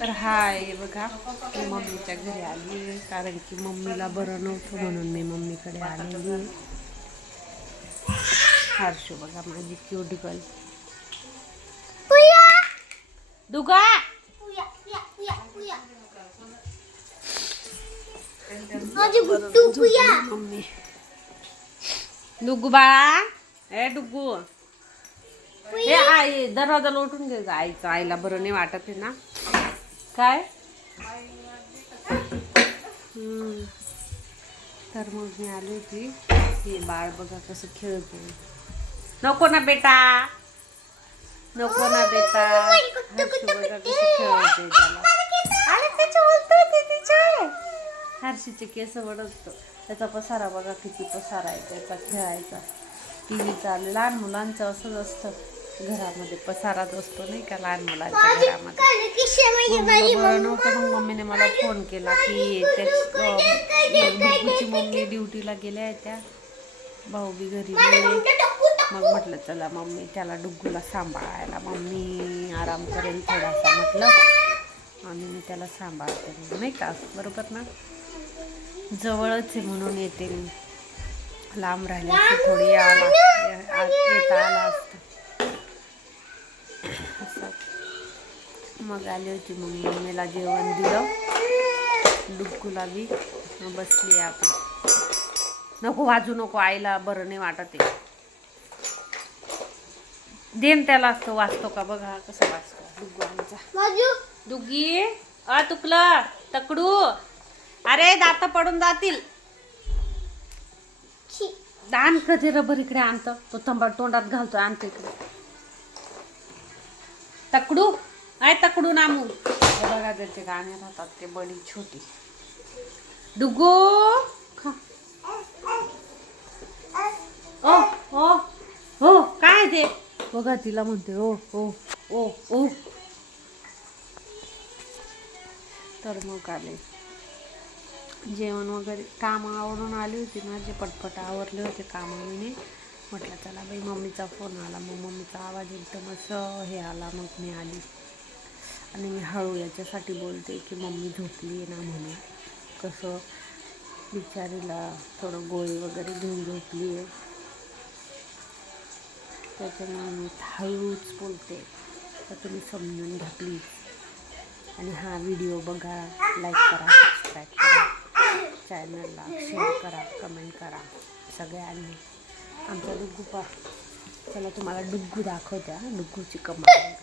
तर हाय बघा, मी मम्मीच्या घरी आली कारण की मम्मीला बरं नव्हतं म्हणून मी मम्मीकडे आलेली. हर्षू बघा माझी क्यूट गर्ल. दुगा मम्मी डुगू बाळा, ए डुगू, हे आई दरवाजा लोटून घे. आईचं आईला बरं नाही वाटत आहे ना. काय तर मग मी आली होती. हे बाळ बघा कसं खेळते. नको ना बेटा, नको ना बेटा. हर्षू बघा कसं खेळते त्याला. अरे त्याच्या बोलतोय ते तिचे हर्षीचे केस वडतो. त्याचा पसारा बघा किती पसारा आहे त्याचा खेळायचा. टीव्ही चालू. लहान मुलांचं असंच असतं, घरामध्ये पसाराच असतो नाही का लहान मुलांच्या घरामध्ये. बरं नव्हतं मग मम्मीने मला फोन केला की डुग्गूची मम्मी ड्युटीला गेल्या आहे, त्या भाऊ बी घरी नाही. मग म्हटलं चला मम्मी त्याला डुग्गूला सांभाळायला मम्मी आराम करेल थोडासा म्हटलं, आणि मी त्याला सांभाळते नाही का. बरोबर ना, जवळच आहे म्हणून येते मी. लांब राहिल्याची थोडी येता आला असतं असं. मग आली होती मग मम्मीला जेवण दिलं, डुग्गूला बी. मग बसली आपण. नको वाजू नको, आईला बरं नाही वाटत आहे. देन त्याला असतो. वाचतो का बघा कसा वाचतो डुग्गू आमचा. डुग्गी तुकलं तकडू, अरे दात पडून जातील. दान कधी रबर इकडे आणतो तो, तोंडात घालतो. आणतो इकडे तकडू. काय तकडू नामू बघा, त्याचे गाणे राहतात ते बडी छोटी. डुग्गू ओ हो हो काय ते बघा, तिला म्हणते ओ ओ ओ ओ. तर मग आले जेवण वगैरे, कामावरून आली होती माझे, पटपट आवरले होते कामाने. म्हटलं चला बाई मम्मीचा फोन आला. मग मम्मीचा आवाज एकदम असं हे आला, मग मी आली. आणि मी हळू याच्यासाठी बोलते की मम्मी झोपली आहे ना म्हणून. कसं बिचारीला थोडं गोळी वगैरे घेऊन झोपली आहे, त्याच्यामुळे मी हळूच बोलते. तर तुम्ही समजून घ्या प्लीज. आणि हा व्हिडिओ बघा, लाईक करा, सबस्क्राईब करा, चॅनलला शेअर करा, कमेंट करा सगळ्यांनी. आमचा डुग्गू पा, चला तुम्हाला डुग्गू दाखवत्या. डुग्गूची कमाल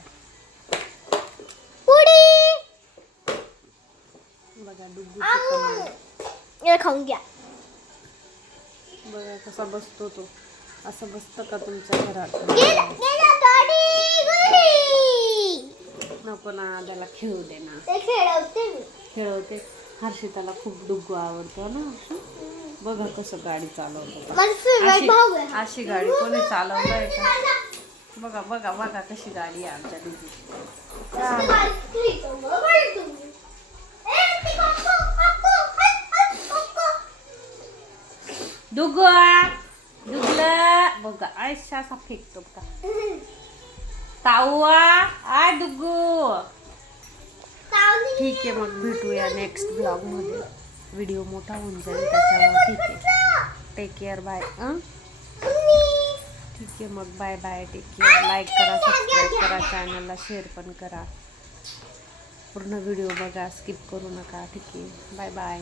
बघा, डुग्गूची कमाल खाऊन घ्या. बघा कसा बसतो तो. असं बसतं का तुमच्या घरात? नको ना, त्याला खेळू दे ना. खेळवते. हर्षिताला खूप डुग्गू आवडतो ना. बघा कसं गाडी चालवतो. अशी गाडी कोणी चालवलंय का? बघा बघा बघा कशी गाडी आहे आमच्या डुग्गू. डुग्गू डुगला बघा, आयशा असा फेकतो का ताऊआ. आ डुग्गू. ठीक आहे, मग भेटूया नेक्स्ट ब्लॉगमध्ये. व्हिडिओ मोठा होऊन जाईल त्याच्यामुळे. ठीक आहे, टेक केअर, बाय. ठीक आहे मग, bye bye, take care. Like करा, सबस्क्राईब करा, चॅनलला शेअर पण करा. पूर्ण व्हिडिओ बघा, स्किप करू नका. ठीक आहे, बाय बाय.